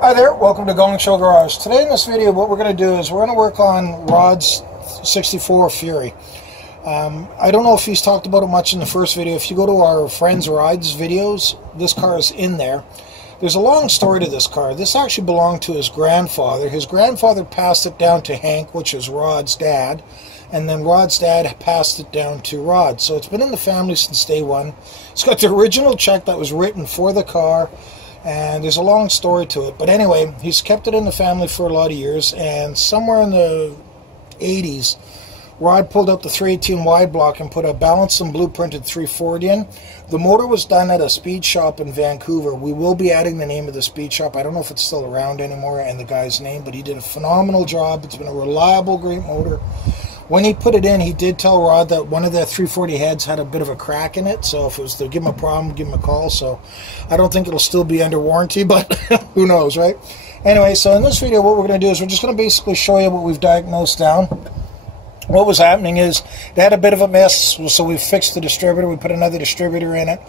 Hi there, welcome to Gong Show Garage. Today in this video what we're going to do is we're going to work on Rod's 64 Fury. I don't know if he's talked about it much in the first video. If you go to our friends Rod's videos, this car is in there. There's a long story to this car. This actually belonged to his grandfather. His grandfather passed it down to Hank, which is Rod's dad, and then Rod's dad passed it down to Rod. So it's been in the family since day one. It's got the original check that was written for the car, and there's a long story to it. But anyway, he's kept it in the family for a lot of years, and somewhere in the 80s, Rod pulled out the 318 wide block and put a balanced and blueprinted 340 in. The motor was done at a speed shop in Vancouver. We will be adding the name of the speed shop. I don't know if it's still around anymore and the guy's name, but he did a phenomenal job. It's been a reliable, great motor. When he put it in, he did tell Rod that one of the 340 heads had a bit of a crack in it, so if it was to give him a problem, give him a call. So I don't think it'll still be under warranty, but who knows, right? Anyway, so in this video, what we're going to do is we're just going to basically show you what we've diagnosed down. What was happening is it had a bit of a miss, so we fixed the distributor. We put another distributor in it,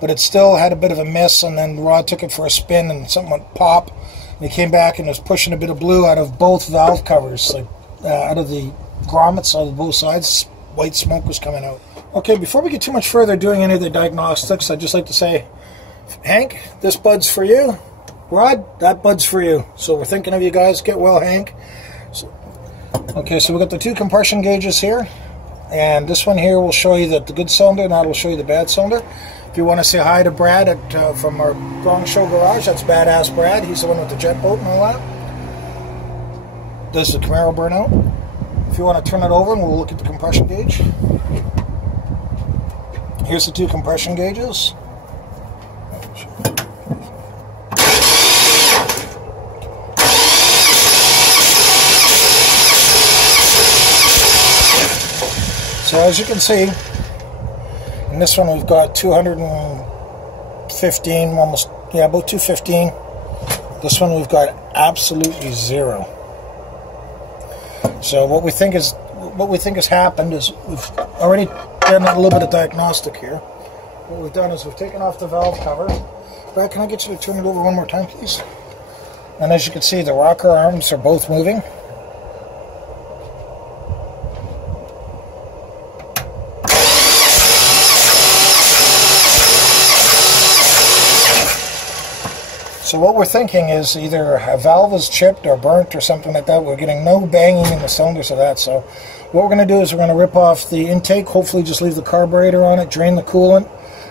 but it still had a bit of a miss, and then Rod took it for a spin, and something went pop, and he came back and was pushing a bit of blue out of both valve covers, like out of the grommets on both sides. White smoke was coming out. Okay, before we get too much further doing any of the diagnostics, I'd just like to say, Hank, this bud's for you. Rod, that bud's for you. So we're thinking of you guys. Get well, Hank. Okay, so we've got the two compression gauges here, and this one here will show you the good cylinder, and that will show you the bad cylinder. If you want to say hi to Brad from our Gong Show Garage, that's Badass Brad. He's the one with the jet boat and all that. Does the Camaro burn out? If you want to turn it over and we'll look at the compression gauge. Here's the two compression gauges. So as you can see, in this one we've got 215, almost, yeah, about 215. This one we've got absolutely zero. So what we think has happened is we've already done a little bit of diagnostic here. What we've done is we've taken off the valve cover. Brad, can I get you to turn it over one more time, please? And as you can see, the rocker arms are both moving. So what we're thinking is either a valve is chipped or burnt or something like that. We're getting no banging in the cylinders of that. So what we're going to do is we're going to rip off the intake, hopefully just leave the carburetor on it, drain the coolant,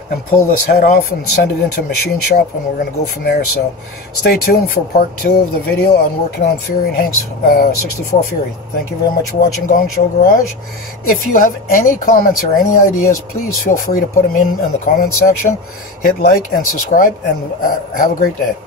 and pull this head off and send it into a machine shop, and we're going to go from there. So stay tuned for part 2 of the video on working on Fury and Hank's 64 Fury. Thank you very much for watching Gong Show Garage. If you have any comments or any ideas, please feel free to put them in the comment section. Hit like and subscribe, and have a great day.